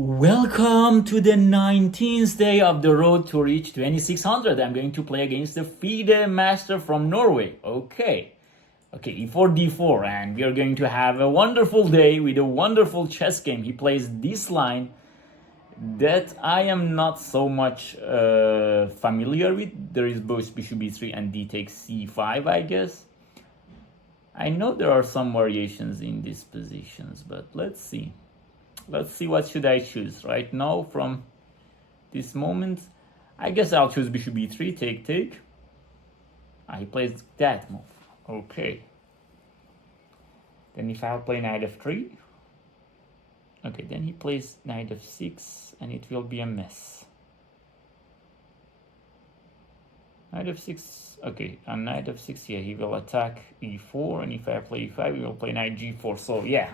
Welcome to the 19th day of the road to reach 2600. I'm going to play against the Fide Master from Norway. Okay, e4, d4, and we are going to have a wonderful day with a wonderful chess game. He plays this line that I am not so much familiar with. There is both bishop b3 and d takes c5, I guess. I know there are some variations in these positions, but let's see. Let's see what should I choose right now from this moment. I guess I'll choose bishop b3, take. He plays that move. Okay. Then if I'll play knight f3. Okay, then he plays knight f6 and it will be a mess. Knight f6, okay, on knight f6, yeah, he will attack e4, and if I play e5, he will play knight g4, so yeah.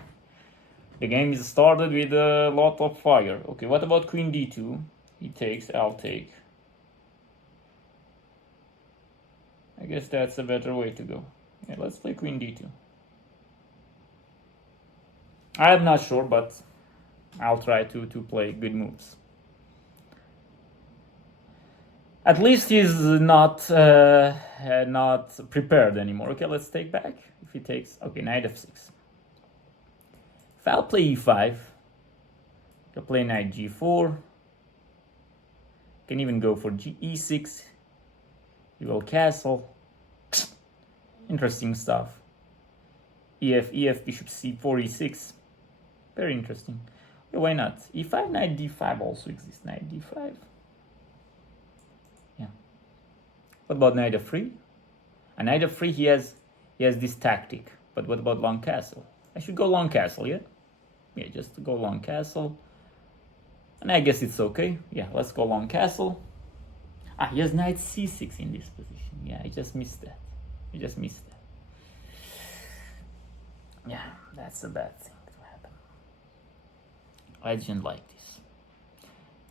The game is started with a lot of fire. Okay, what about queen d2? He takes, I'll take. I guess that's a better way to go. Yeah, let's play queen d2. I'm not sure, but I'll try to play good moves. At least he's not prepared anymore. Okay, let's take back. If he takes, okay, knight f6. If I'll play e5, I'll play knight g4. Can even go for e6. He will castle. Interesting stuff. ef, bishop c4, e6. Very interesting. Okay, why not? e5, knight d5 also exists. Knight d5. Yeah. What about knight f3? A knight f3, he has this tactic. But what about long castle? I should go long castle, yeah? Yeah, just go long castle. And I guess it's okay. Yeah, let's go long castle. He has knight c6 in this position. Yeah, I just missed that. Yeah, that's a bad thing to happen. I didn't like this.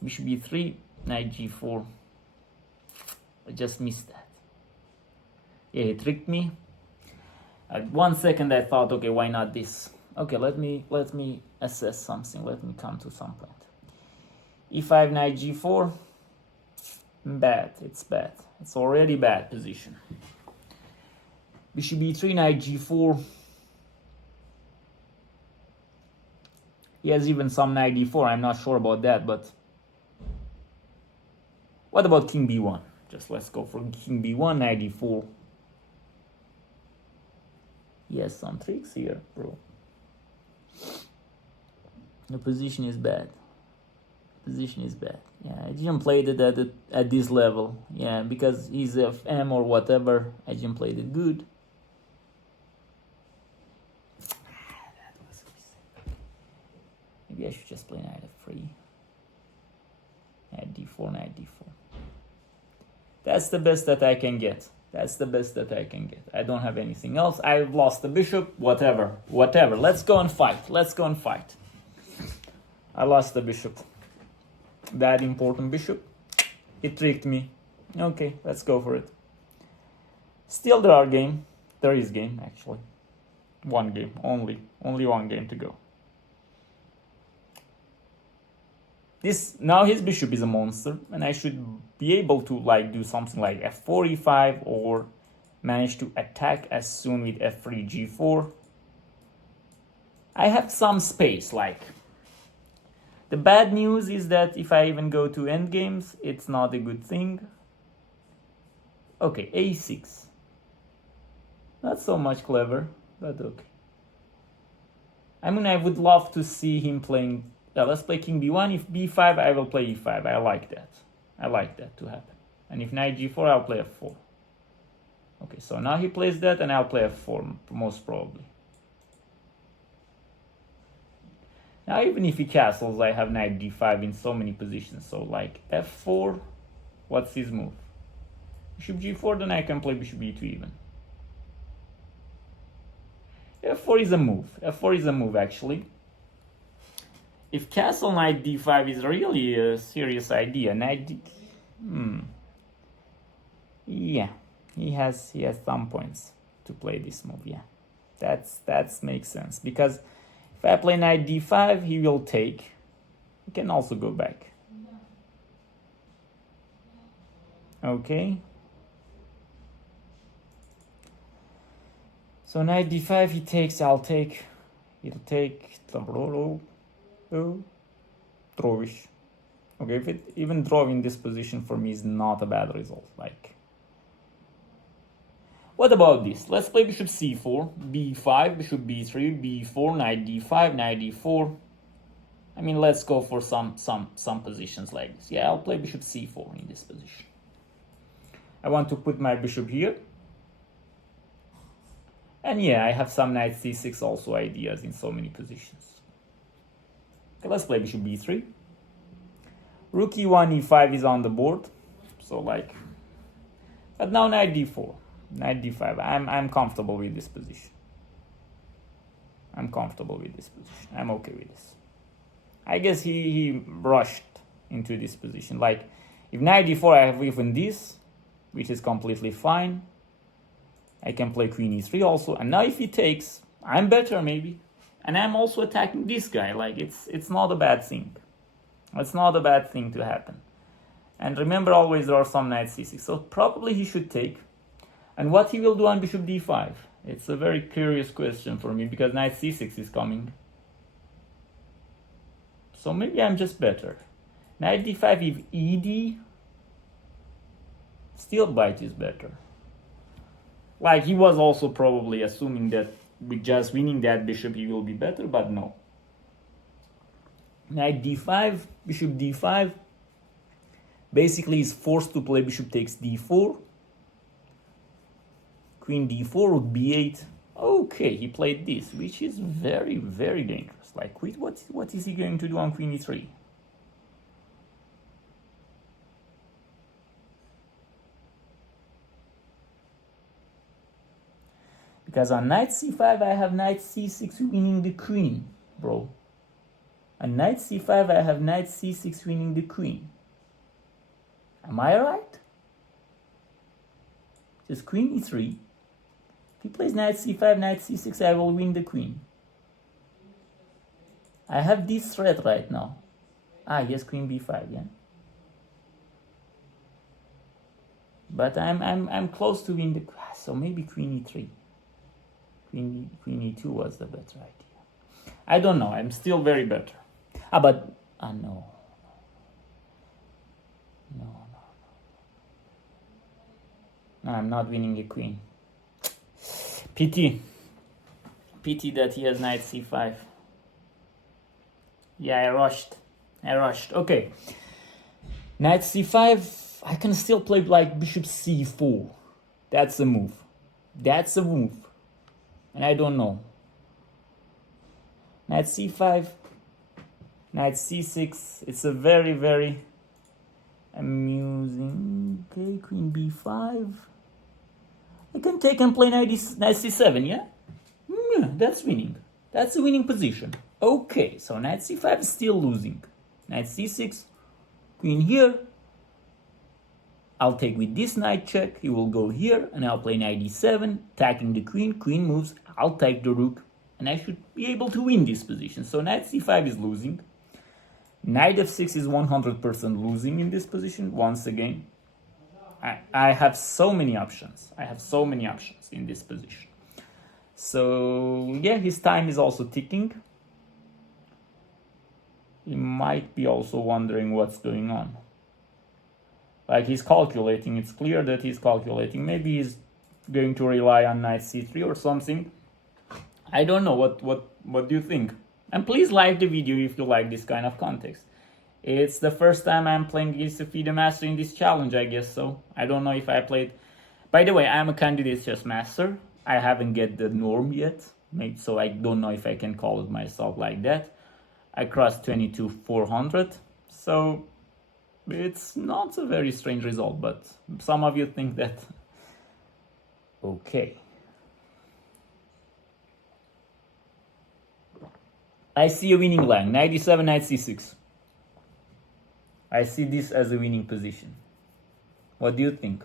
Bishop b3, knight g4. I just missed that. Yeah, he tricked me. At 1 second I thought, okay, why not this? Okay, let me assess something. Let me come to some point. e5, knight g4. Bad. It's bad. It's already bad position. Bishop b3, knight g4. He has even some knight d4. I'm not sure about that, but what about king b1? Just let's go for king b1, knight d4. He has some tricks here, bro. The position is bad. Yeah, I didn't play it at this level. Yeah, because he's fm or whatever. I didn't play it good. That was a mistake. Maybe I should just play knight f3. Knight d4, knight d4. That's the best that I can get. I don't have anything else. I've lost the bishop. Whatever. Let's go and fight. I lost the bishop. That important bishop. It tricked me. Okay, let's go for it. Still there is game actually. One game, only one game to go. Now his bishop is a monster, and I should be able to do something like f4, e5, or manage to attack as soon with f3, g4. I have some space. The bad news is that if I even go to endgames, it's not a good thing. Okay, a6. Not so much clever, but okay. I mean, I would love to see him playing. Let's play king b1. If b5, I will play e5. I like that to happen. And if knight g4, I'll play f4. Okay, so now he plays that, and I'll play f4, most probably. Now, even if he castles, I have knight d5 in so many positions. So, f4, what's his move? Bishop g4, then I can play bishop b2 even. f4 is a move, actually. If castle knight d5 is really a serious idea, yeah, he has some points to play this move. Yeah, that makes sense, because if I play knight d5, he will take. You can also go back. Okay. So knight d5, he takes, I'll take. He'll take. Drawish. Okay, if it, even draw in this position for me is not a bad result. Like, what about this? Let's play bishop c4, b5, bishop b3, b4, knight d5, knight d4. I mean, let's go for some positions like this. Yeah, I'll play bishop c4 in this position. I want to put my bishop here. And yeah, I have some knight c6 also ideas in so many positions. Okay, let's play bishop b3. Rook e1, e5 is on the board. So like, but now knight d4, knight d5. I'm comfortable with this position. I'm comfortable with this position. I'm okay with this. I guess he rushed into this position. Like, if knight d4, I have even this, which is completely fine. I can play queen e3 also. And now if he takes, I'm better maybe. And I'm also attacking this guy. Like, it's not a bad thing. It's not a bad thing to happen. And remember, always there are some knight c6. So probably he should take. And what he will do on bishop d5? It's a very curious question for me, because knight c6 is coming. So maybe I'm just better. Knight d5, if ed, still bite is better. Like, he was also probably assuming that with just winning that bishop he will be better, but no. Knight d5, bishop d5. Basically he's forced to play bishop takes d4. Queen d4, rook b8. Okay, he played this, which is very, very dangerous. Like, what is he going to do on queen e3? Because on knight c5, I have knight c6 winning the queen, bro. On knight c5, I have knight c6 winning the queen. Am I right? Just queen e3. If he plays knight c5, knight c6, I will win the queen. I have this threat right now. Ah, yes, queen b5, yeah. But I'm close to win the. So maybe queen e3. Queen e2 was the better idea. I don't know. I'm still very better. No. No, I'm not winning a queen. Pity that he has knight c5. Yeah, I rushed. Okay. Knight c5. I can still play like bishop c4. That's a move. And I don't know. Knight c5, knight c6. It's a very, very amusing. Okay, queen b5. I can take and play knight c7, yeah? That's winning. That's a winning position. Okay, so knight c5 is still losing. Knight c6, queen here. I'll take with this knight check. He will go here, and I'll play knight d7, attacking the queen. Queen moves. I'll take the rook, and I should be able to win this position. So knight c5 is losing. Knight f6 is 100% losing in this position. Once again, I have so many options. In this position. So yeah, his time is also ticking. He might be also wondering what's going on. Like, he's calculating. It's clear that he's calculating. Maybe he's going to rely on knight c3 or something. I don't know. What do you think? And please like the video if you like this kind of context. It's the first time I'm playing against the Fide Master in this challenge, I guess so. I don't know if I played. By the way, I'm a candidate chess master. I haven't get the norm yet, so I don't know if I can call it myself like that. I crossed 22,400, so it's not a very strange result, but some of you think that. Okay. I see a winning line, knight d7, knight c6. I see this as a winning position. What do you think?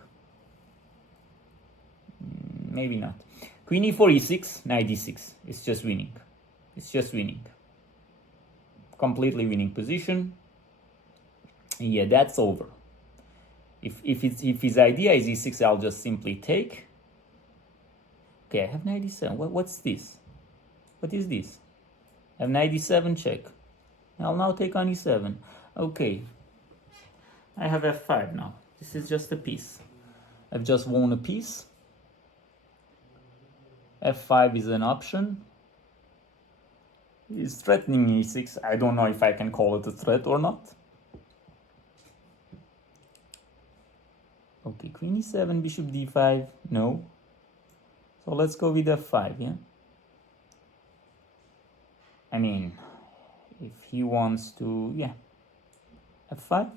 Maybe not. Queen e4, e6, knight d6. It's just winning. completely winning position. Yeah, that's over. If his idea is e6, I'll just simply take. Okay, I have knight e7. What's this? What is this? I have knight e7 check. I'll now take on e7. Okay. I have f5 now. This is just a piece. I've just won a piece. f5 is an option. He's threatening e6. I don't know if I can call it a threat or not. Okay, queen e7, bishop d5. No. So let's go with f5, yeah? I mean, if he wants to, yeah. f5.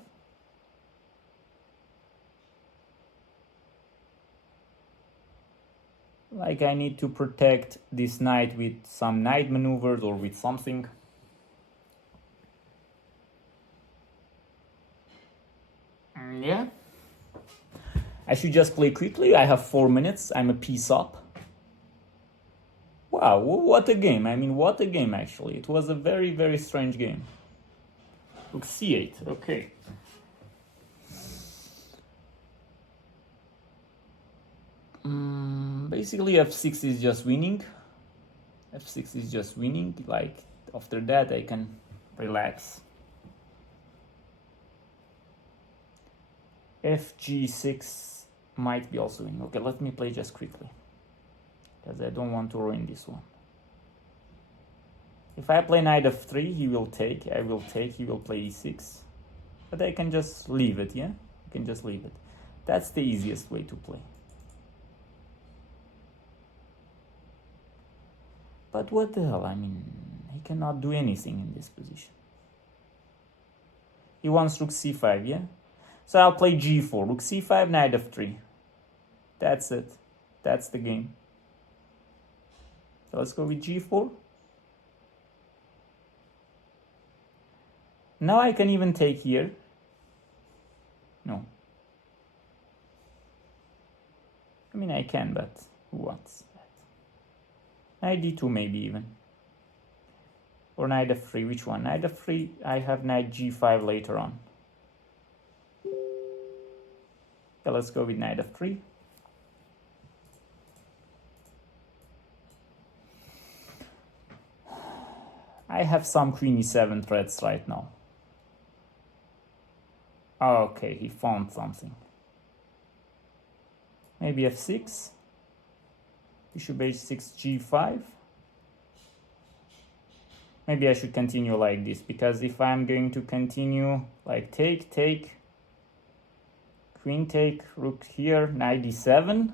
Like I need to protect this knight with some knight maneuvers or with something. Yeah. I should just play quickly. I have 4 minutes. I'm a piece up. Wow, what a game. I mean, what a game actually. It was a very, very strange game. Rook c8, okay. Basically f6 is just winning. f6 is just winning. Like after that I can relax. fg6 might be also winning. Okay, let me play just quickly, because I don't want to ruin this one. If I play knight f3, he will take, I will take, he will play e6. But I can just leave it, yeah? I can just leave it. That's the easiest way to play. But what the hell, I mean, he cannot do anything in this position. He wants rook c5, yeah? So I'll play g4, rook c5, knight f3. That's it. That's the game. So let's go with g4. Now I can even take here. No. I mean, I can, but who wants that? Knight d2 maybe even. Or knight f3, which one? Knight f3, I have knight g5 later on. Okay, let's go with knight f3. I have some queen e7 threats right now. Okay, he found something. Maybe f6. Bishop h6, g5. Maybe I should continue like this, because if I'm going to continue like take, queen take, rook here, knight d7.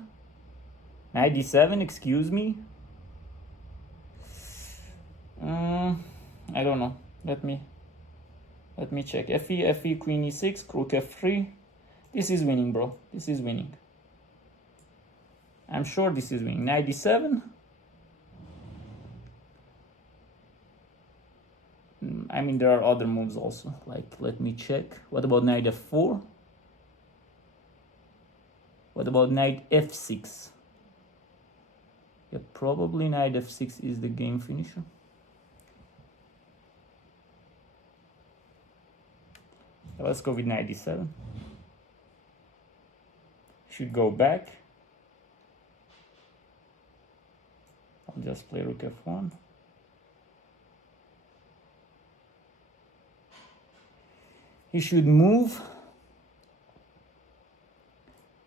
Knight d7, excuse me. I don't know. Let me check. fe, queen e6, rook f3. This is winning, bro. This is winning. I'm sure this is winning. Knight d7. I mean, there are other moves also. Like, let me check. What about knight f4? What about knight f6? Yeah, probably knight f6 is the game finisher. Let's go with knight d7. Should go back. I'll just play rook f1. He should move.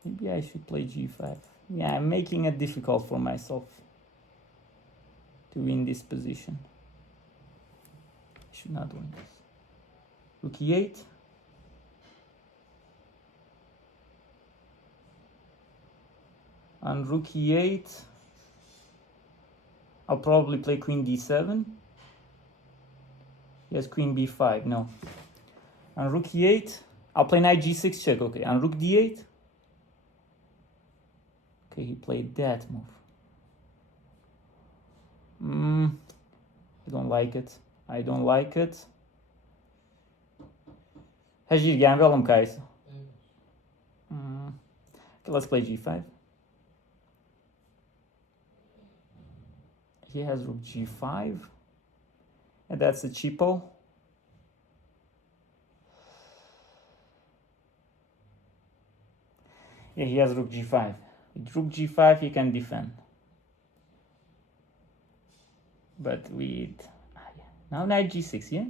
Maybe I should play g5. Yeah, I'm making it difficult for myself to win this position. I should not win this. Rook e8. On rook e8, I'll probably play queen d7. Yes, queen b5, no. On rook e8, I'll play knight g6 check, okay. On rook d8, okay, he played that move. I don't like it. I don't like it. Hajir, gaan wel om keizer. Okay, let's play g5. He has rook g5. And that's a chipo. Yeah, he has rook g5. With rook g5 he can defend. But with... Now knight g6, yeah?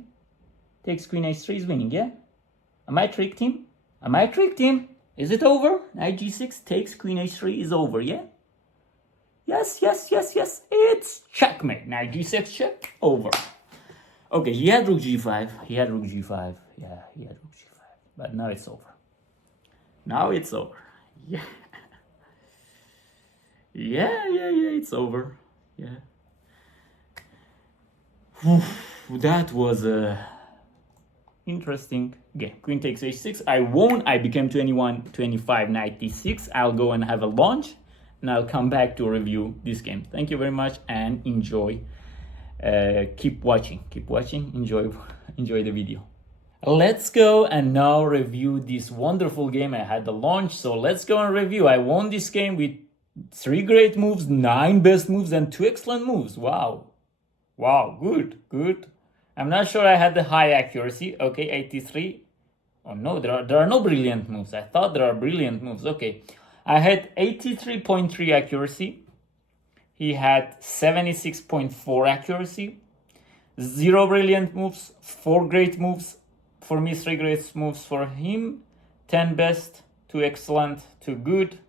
Takes queen h3 is winning, yeah? Am I tricked him? Am I tricked him? Is it over? Knight g6 takes queen h3 is over, yeah? Yes, yes, yes, yes. It's checkmate. Knight g6 check. Over. Okay, he had rook g5. He had rook g5. Yeah, he had rook g5. But now it's over. Now it's over. Yeah. Yeah, it's over. Yeah. That was a interesting game. Queen takes h6. I won. I became 21-25, knight d6. I'll go and have a lunch, and I'll come back to review this game. Thank you very much and enjoy. Keep watching. Enjoy the video. Let's go and now review this wonderful game. I had the launch, so let's go and review. I won this game with 3 great moves, 9 best moves, and 2 excellent moves. Wow, good. I'm not sure I had the high accuracy. Okay, 83. Oh no, there are no brilliant moves. I thought there are brilliant moves. Okay, I had 83.3 accuracy. He had 76.4 accuracy. 0 brilliant moves, 4 great moves. For me, 3 great moves for him. 10 best, 2 excellent, 2 good.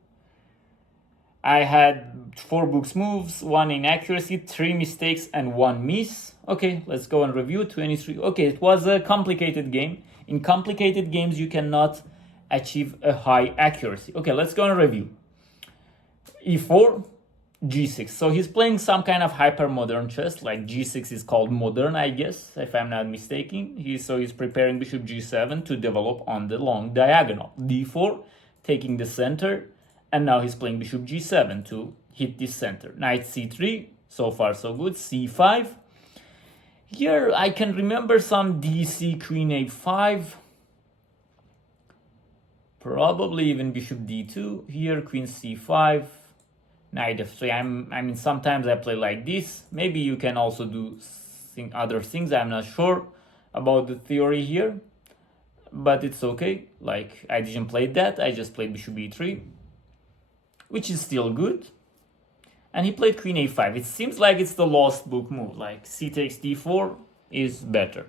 I had 4 books moves, 1 inaccuracy, 3 mistakes, and 1 miss. Okay, let's go and review 23. Okay, it was a complicated game. In complicated games, you cannot achieve a high accuracy. Okay, let's go and review. E4, G6. So he's playing some kind of hyper-modern chess, like G6 is called modern, I guess, if I'm not mistaken. He's preparing bishop G7 to develop on the long diagonal. D4, taking the center, and now he's playing bishop G7 to hit this center. Knight C3, so far so good. C5. Here I can remember some DC, Queen A5. Probably even bishop D2. Here, Queen C5. Knight F3. I mean, sometimes I play like this. Maybe you can also do other things. I'm not sure about the theory here, but it's okay. Like, I didn't play that. I just played bishop E3, which is still good. And he played Queen A5. It seems like it's the lost book move. Like, C takes D4 is better.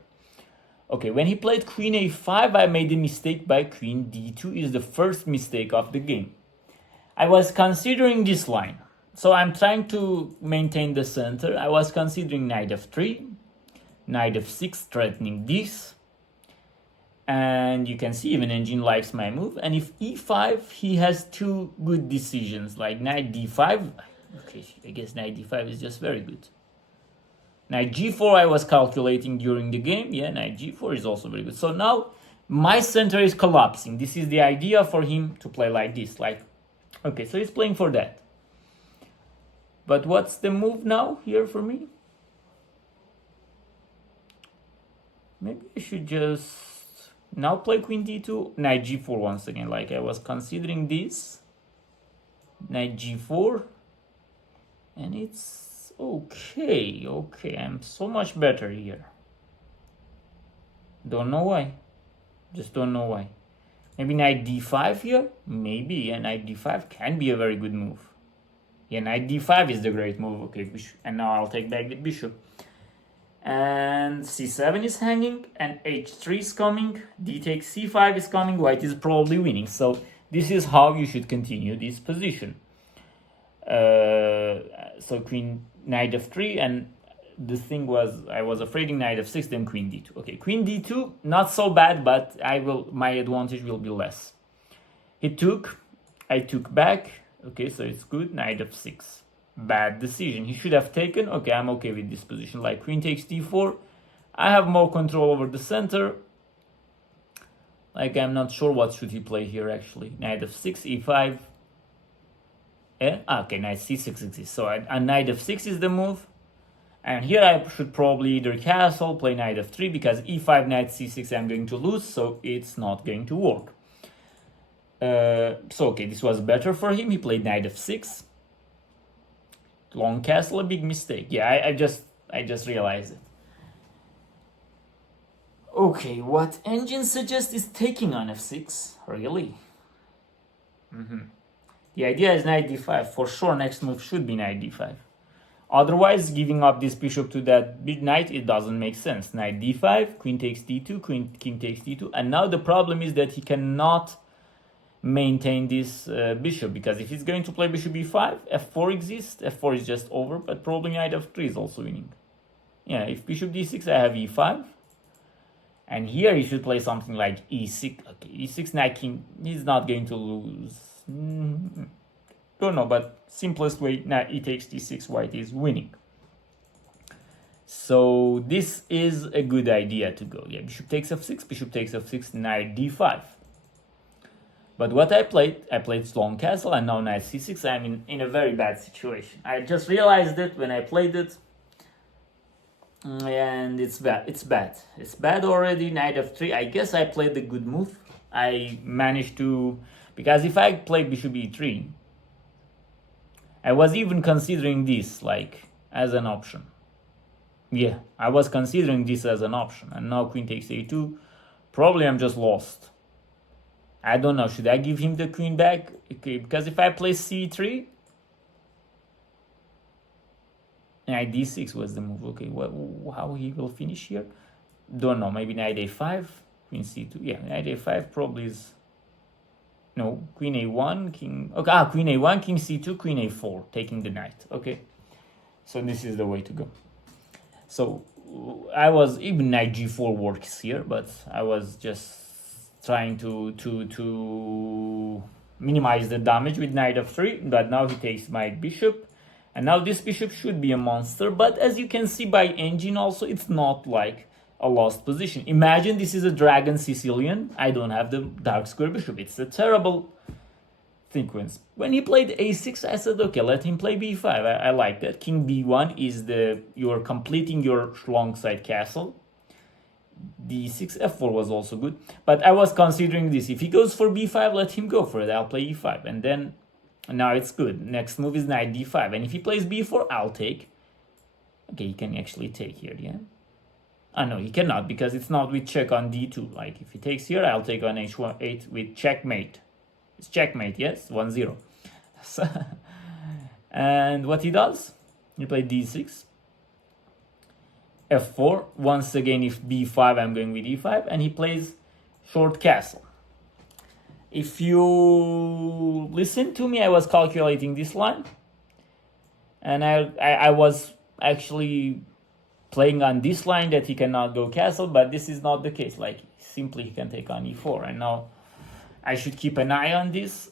Okay, when he played Queen A5, I made a mistake by Queen D2 is the first mistake of the game. I was considering this line. So I'm trying to maintain the center. I was considering Knight F3, Knight F6, threatening this. And you can see even Engine likes my move. And if E5, he has 2 good decisions, like Knight D5. Okay, I guess Knight D5 is just very good. Knight G4 I was calculating during the game. Yeah, Knight G4 is also very good. So now my center is collapsing. This is the idea for him to play like this. Like, okay, so he's playing for that. But what's the move now here for me? Maybe I should just now play Queen D2, Knight G4 once again. Like I was considering this. Knight G4. And it's okay. I'm so much better here. Don't know why. Just don't know why. Maybe Knight D5 here? Maybe, yeah, Knight D5 can be a very good move. Yeah, Knight D5 is the great move. Okay, and now I'll take back the bishop. And C7 is hanging, and H3 is coming. D takes C5 is coming. White is probably winning. So this is how you should continue this position. So Queen, Knight F3, and the thing was, I was afraid in Knight F6, then Queen D2. Okay, Queen D2, not so bad, but my advantage will be less. He took, I took back. Okay, so it's good. Knight F6. Bad decision. He should have taken. Okay, I'm okay with this position. Like Queen takes D4. I have more control over the center. Like I'm not sure what should he play here actually. Knight F6, E5. Okay, Knight C6 exists. So a Knight F6 is the move. And here I should probably either castle, play Knight F3, because E5, Knight C6 I'm going to lose, so it's not going to work. So okay, this was better for him. He played Knight F6. Long castle, a big mistake. Yeah, I just realized it. Okay, what engine suggests is taking on F6. Really? The idea is knight d5. For sure, next move should be knight d5. Otherwise, giving up this bishop to that big knight, it doesn't make sense. Knight d5, queen takes d2, king takes d2. And now the problem is that he cannot maintain this bishop, because if he's going to play bishop e5, f4 exists. f4 is just over, but probably knight f3 is also winning. Yeah, if bishop d6, I have e5. And here he should play something like e6. Okay, e6, knight king, he's not going to lose. Don't know, but simplest way, now e takes d6, white is winning. So this is a good idea to go. Yeah, bishop takes f6, bishop takes f6, knight d5. But what I played long castle, and now knight c6. I'm in a very bad situation. I just realized it when I played it. And it's bad. It's bad already. Knight f3. I guess I played the good move. I managed to, because if I play bishop e3, I was even considering this like as an option. Yeah, I was considering this as an option. And now queen takes a2. Probably I'm just lost. I don't know. Should I give him the queen back? Okay, because if I play c3, knight d6 was the move. Okay, how he will finish here? Don't know. Maybe knight a5, queen c2. Yeah, knight a5 probably is. No, queen a1, king. Okay, queen a1, king c2, queen a4, taking the knight. Okay, so this is the way to go. So I was, even knight g4 works here, but I was just trying to minimize the damage with knight f3. But now he takes my bishop. And now this bishop should be a monster, but as you can see by engine also, it's not like a lost position. Imagine this is a Dragon Sicilian. I don't have the dark square bishop. It's a terrible sequence. When he played a6, I said, okay, let him play b5. I like that. King b1 is you're completing your long side castle. d6, f4 was also good. But I was considering this. If he goes for b5, let him go for it. I'll play e5. And then now it's good. Next move is knight d5. And if he plays b4, I'll take. Okay, he can actually take here, yeah? No, he cannot, because it's not with check on d2. Like, if he takes here, I'll take on h8 with checkmate. It's checkmate, yes? 1-0. So, and what he does? He played d6. f4. Once again, if b5, I'm going with e5. And he plays short castle. If you listen to me, I was calculating this line. And I was actually playing on this line that he cannot go castle, but this is not the case. Like, simply he can take on e4. And now I should keep an eye on this.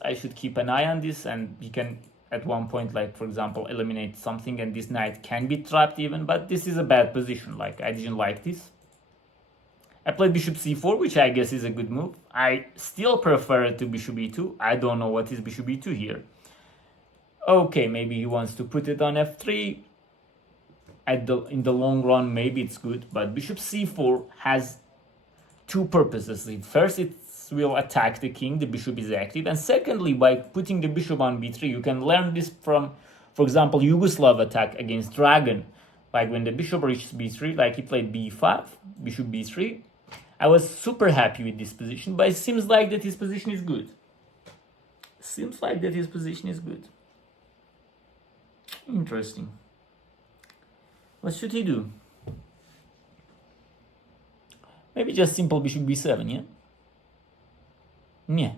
And he can, at one point, like, for example, eliminate something, and this knight can be trapped even. But this is a bad position. Like, I didn't like this. I played bishop c4, which I guess is a good move. I still prefer it to bishop e2. I don't know what is bishop e2 here. Okay, maybe he wants to put it on f3. In the long run, maybe it's good. But bishop c4 has two purposes. First, it will attack the king. The bishop is active. And secondly, by putting the bishop on b3, you can learn this from, for example, Yugoslav attack against Dragon. Like when the bishop reaches b3, like he played b5, bishop b3. I was super happy with this position, but it seems like that his position is good. Interesting. What should he do? Maybe just simple bishop b7, yeah? Yeah.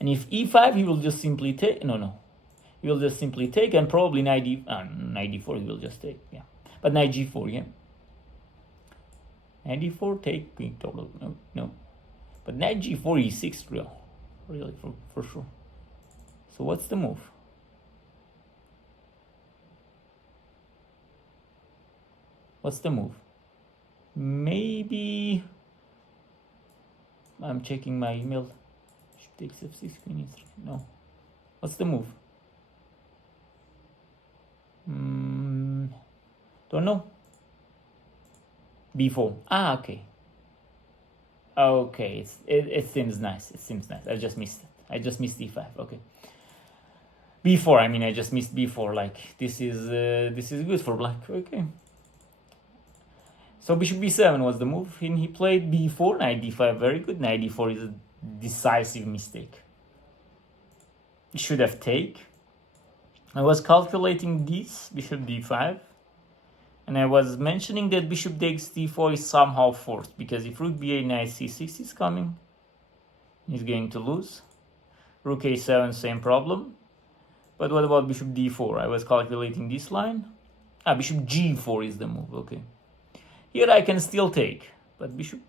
And if e5, he will just simply take. No. He will just simply take, and probably knight d4 he will just take, yeah. But knight g4, yeah? Knight d4, take, queen, total, no. But knight g4, e6, really, for sure. So what's the move? Maybe I'm checking my email. Bishop takes f6, queen e3. No. What's the move? Don't know. b4. Okay. Okay, it seems nice. I just missed it. I just missed e5. Okay. b4. I mean, I just missed b4. Like, this is good for black. Okay. So bishop b7 was the move, and he played b4, knight d5, very good. Knight d4 is a decisive mistake. should have take. I was calculating this, bishop d5, and I was mentioning that bishop takes d4 is somehow forced, because if rook b8, knight c6 is coming, he's going to lose. Rook a7, same problem. But what about bishop d4? I was calculating this line. Bishop g4 is the move, okay. Here I can still take, but bishop...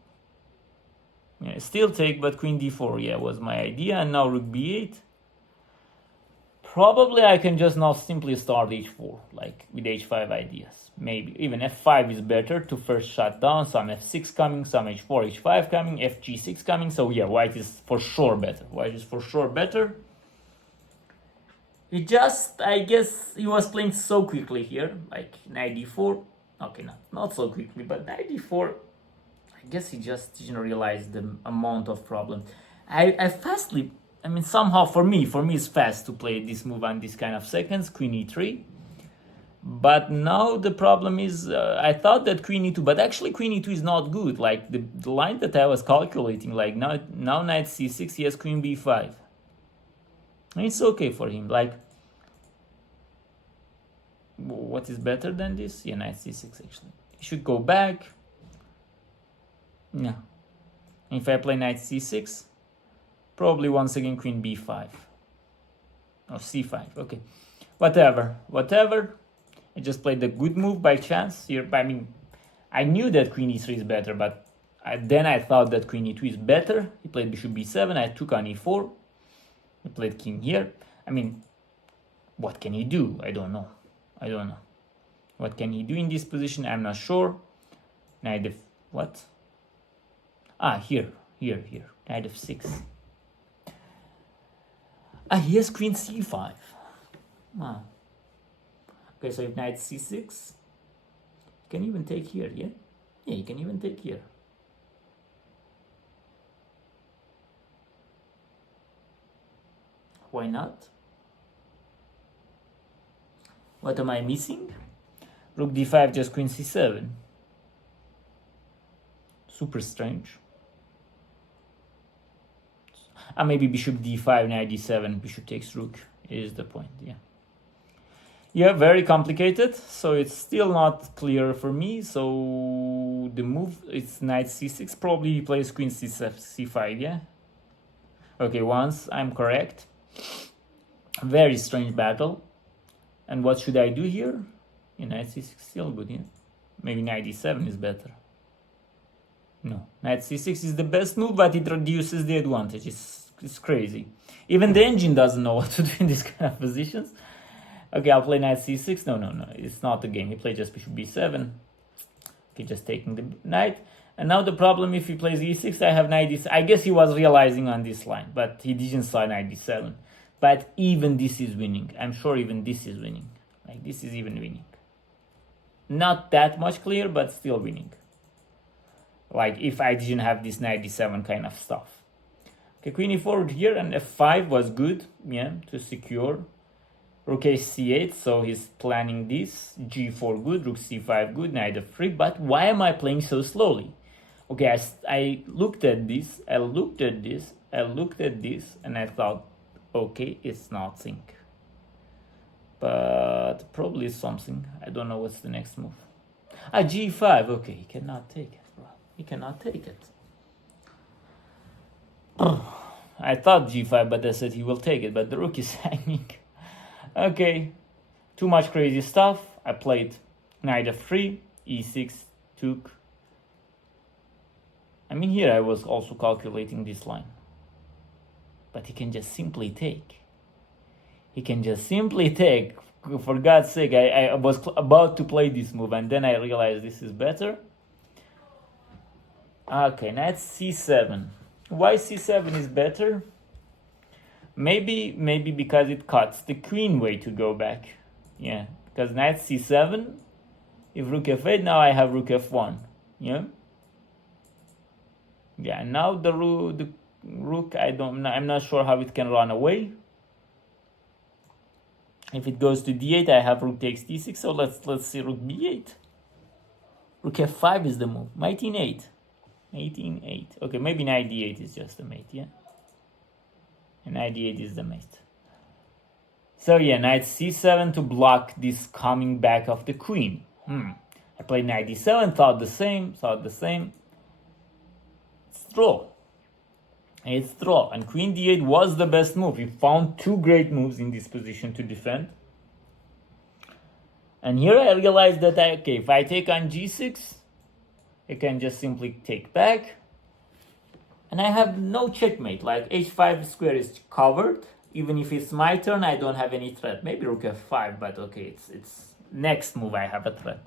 Yeah, still take, but queen d4, yeah, was my idea. And now rook b8. Probably I can just now simply start h4, like with h5 ideas. Maybe even f5 is better to first shut down. Some f6 coming, some h4, h5 coming, fg6 coming. So yeah, white is for sure better. White is for sure better. He just, I guess he was playing so quickly here, like knight d4. Okay, not so quickly, but knight d4. I guess he just didn't realize the amount of problem. I mean, somehow for me it's fast to play this move on this kind of seconds, queen e3. But now the problem is, I thought that queen e2, but actually queen e2 is not good. Like the line that I was calculating, like now knight c6, he has queen b5. And it's okay for him. Like, what is better than this? Yeah, knight c6 actually. He should go back. No. If I play knight c6, probably once again queen b5 or c5. Okay, whatever. I just played the good move by chance here. I mean, I knew that queen e3 is better, but then I thought that queen e2 is better. He played bishop b7. I took on e4. He played king here. I mean, what can he do? I don't know. What can he do in this position? I'm not sure. Knight of what? Here. Knight of 6. He has queen c5. Okay, so if knight c6, you can even take here, yeah? Yeah, you can even take here. Why not? What am I missing? Rook d5, just queen c7. Super strange. Maybe bishop d5, knight d7, bishop takes rook is the point, yeah. Yeah, very complicated, so it's still not clear for me. So the move, it's knight c6, probably he plays queen c5, yeah? Okay, once I'm correct. Very strange battle. And what should I do here? Yeah, knight c6 still good, yeah? Maybe knight d7 is better. No, knight c6 is the best move, but it reduces the advantage. It's crazy. Even the engine doesn't know what to do in these kind of positions. Okay, I'll play knight c6. No, it's not a game. He played just bishop b7. Okay, just taking the knight. And now the problem, if he plays e6, I have knight d7. I guess he was realizing on this line, but he didn't saw knight d7. But even this is winning. I'm sure even this is winning. Like, this is even winning. Not that much clear, but still winning. Like, if I didn't have this knight d7 kind of stuff. Okay, queen e4 here, and f5 was good, yeah, to secure. Rook c8, so he's planning this. g4 good, rook c5 good, knight f3. But why am I playing so slowly? Okay, I looked at this, I looked at this, and I thought, okay, it's not sync. But probably it's something. I don't know what's the next move. G5, okay, he cannot take it, bro. He cannot take it. I thought g5, but I said he will take it, but the rook is hanging. Okay, too much crazy stuff. I played knight f3, e6, took. I mean, here I was also calculating this line. But he can just simply take. He can just simply take. For God's sake, I was about to play this move, and then I realized this is better. Okay, knight c7. Why c7 is better? Maybe because it cuts the queen way to go back. Yeah, because knight c7, if rook f8, now I have rook f1. Yeah. Yeah, now the rook, I'm not sure how it can run away. If it goes to d8, I have rook takes d6. So let's see rook b8. Rook f5 is the move. Knight in 8. 18-8. Okay, maybe knight d8 is just the mate, yeah? And knight d8 is the mate. So yeah, knight c7 to block this coming back of the queen. I played knight d7, thought the same. It's draw. It's draw. And queen d8 was the best move. We found two great moves in this position to defend. And here I realized that, okay, if I take on g6, I can just simply take back. And I have no checkmate. Like h5 square is covered. Even if it's my turn, I don't have any threat. Maybe rook f5, but okay, it's next move I have a threat.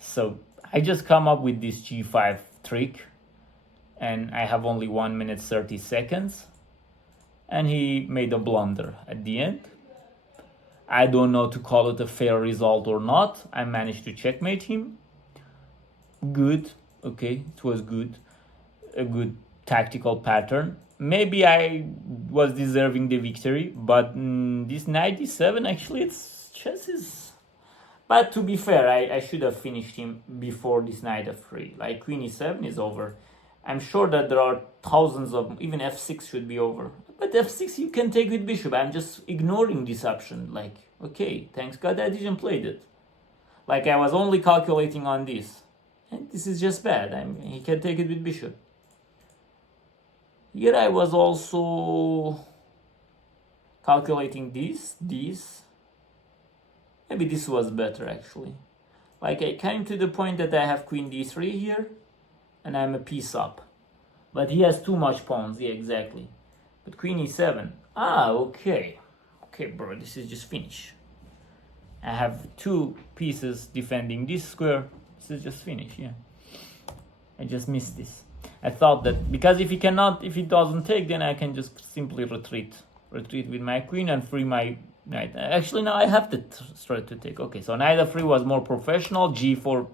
So I just come up with this g5 trick. And I have only 1 minute 30 seconds. And he made a blunder at the end. I don't know to call it a fair result or not. I managed to checkmate him. Good. Okay, it was good. A good tactical pattern. Maybe I was deserving the victory, but this knight d7, actually, chess is... But to be fair, I should have finished him before this knight f3. Like queen e7 is over. I'm sure that there are thousands of... Even f6 should be over. But f6 you can take with bishop. I'm just ignoring this option. Like, okay, thanks God I didn't play it. Like I was only calculating on this. And this is just bad. He can take it with bishop. Here I was also calculating this. Maybe this was better actually. Like I came to the point that I have queen d3 here. And I'm a piece up. But he has too much pawns. Yeah, exactly. But queen e7. Okay. Okay, bro, this is just finish. I have two pieces defending this square. This is just finish, yeah. I just missed this. I thought that because if he doesn't take, then I can just simply retreat with my queen and free my knight. Actually, now I have the threat to take. Okay, so knight f3 was more professional. g4,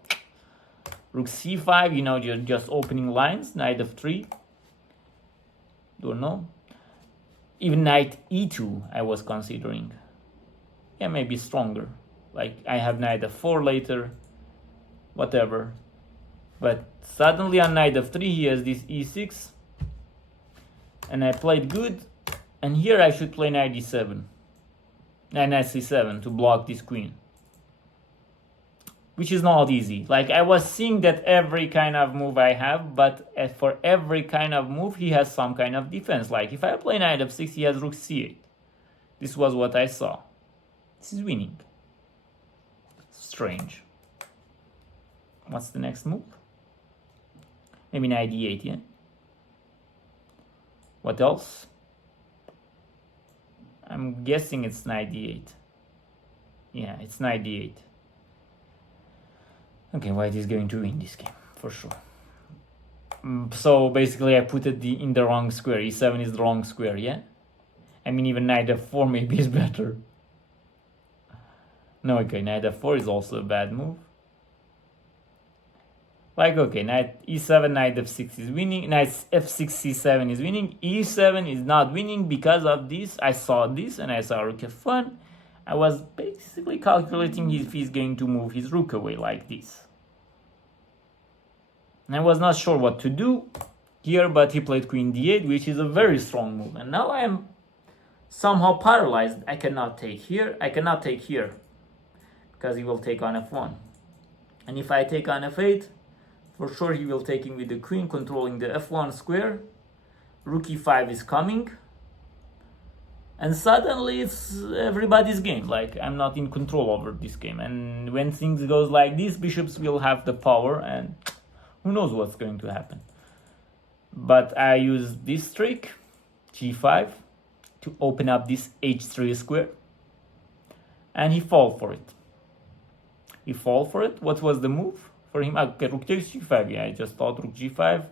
rook c5. You know, you're just opening lines. Knight f3. Don't know. Even knight e2, I was considering. Yeah, maybe stronger. Like I have knight f4 later. Whatever. But suddenly on knight f3 he has this e6. And I played good. And here I should play knight d7. Knight c7 to block this queen. Which is not easy. Like I was seeing that every kind of move I have. But for every kind of move he has some kind of defense. Like if I play knight f6 he has rook c8. This was what I saw. This is winning. Strange. What's the next move? Maybe knight d8, yeah? What else? I'm guessing it's knight d8. Yeah, it's knight d8. Okay, white is going to win this game, for sure. So basically I put it in the wrong square. e7 is the wrong square, yeah? I mean, even knight f4 maybe is better. No, okay, knight f4 is also a bad move. Like, okay, knight e7, knight f6 is winning. Knight f6, c7 is winning. e7 is not winning because of this. I saw this and I saw rook f1. I was basically calculating if he's going to move his rook away like this. And I was not sure what to do here, but he played queen d8, which is a very strong move. And now I am somehow paralyzed. I cannot take here. I cannot take here because he will take on f1. And if I take on f8, for sure he will take in with the queen, controlling the f1 square. Rook e5 is coming. And suddenly it's everybody's game. Like, I'm not in control over this game. And when things goes like this, bishops will have the power and who knows what's going to happen. But I use this trick, g5, to open up this h3 square. And he fall for it. He fall for it. What was the move for him? Okay, rook takes g5. Yeah, I just thought rook g5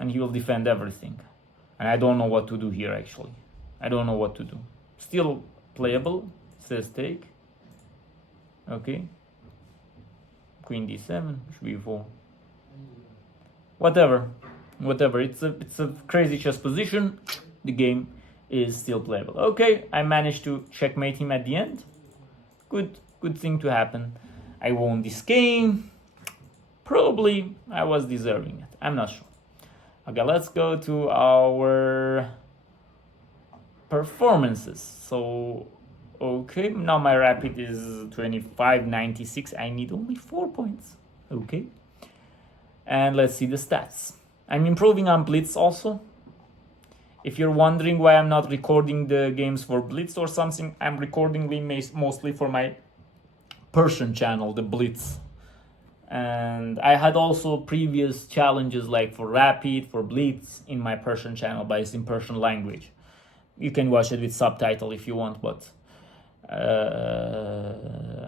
and he will defend everything. And I don't know what to do here actually. I don't know what to do. Still playable. Says take. Okay. Queen d7. b4. Whatever. It's a crazy chess position. The game is still playable. Okay, I managed to checkmate him at the end. Good thing to happen. I won this game. Probably I was deserving it. I'm not sure. Okay, let's go to our performances. So Okay, now my rapid is 25.96. I need only 4 points. Okay. And let's see the stats. I'm improving on Blitz also. If you're wondering why I'm not recording the games for Blitz or something, I'm recording them mostly for my Persian channel, the Blitz. And I had also previous challenges like for Rapid, for Blitz in my Persian channel, but it's in Persian language. You can watch it with subtitle if you want, but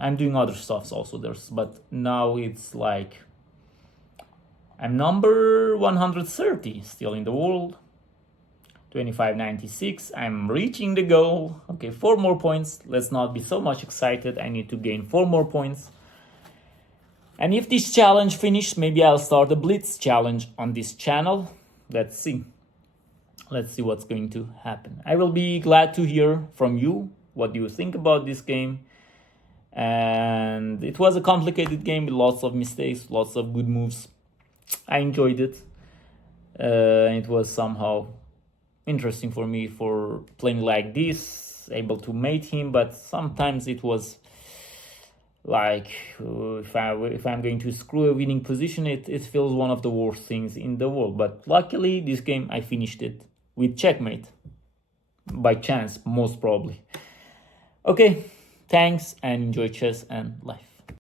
I'm doing other stuffs also. But now it's like I'm number 130 still in the world. 25.96. I'm reaching the goal. Okay, 4 more points. Let's not be so much excited. I need to gain 4 more points. And if this challenge finishes, maybe I'll start a Blitz challenge on this channel. Let's see. Let's see what's going to happen. I will be glad to hear from you. What do you think about this game? And it was a complicated game with lots of mistakes, lots of good moves. I enjoyed it. It was somehow interesting for me for playing like this, able to mate him, but sometimes it was like if I'm going to screw a winning position, it feels one of the worst things in the world. But luckily this game I finished it with checkmate, by chance most probably. Okay, thanks and enjoy chess and life.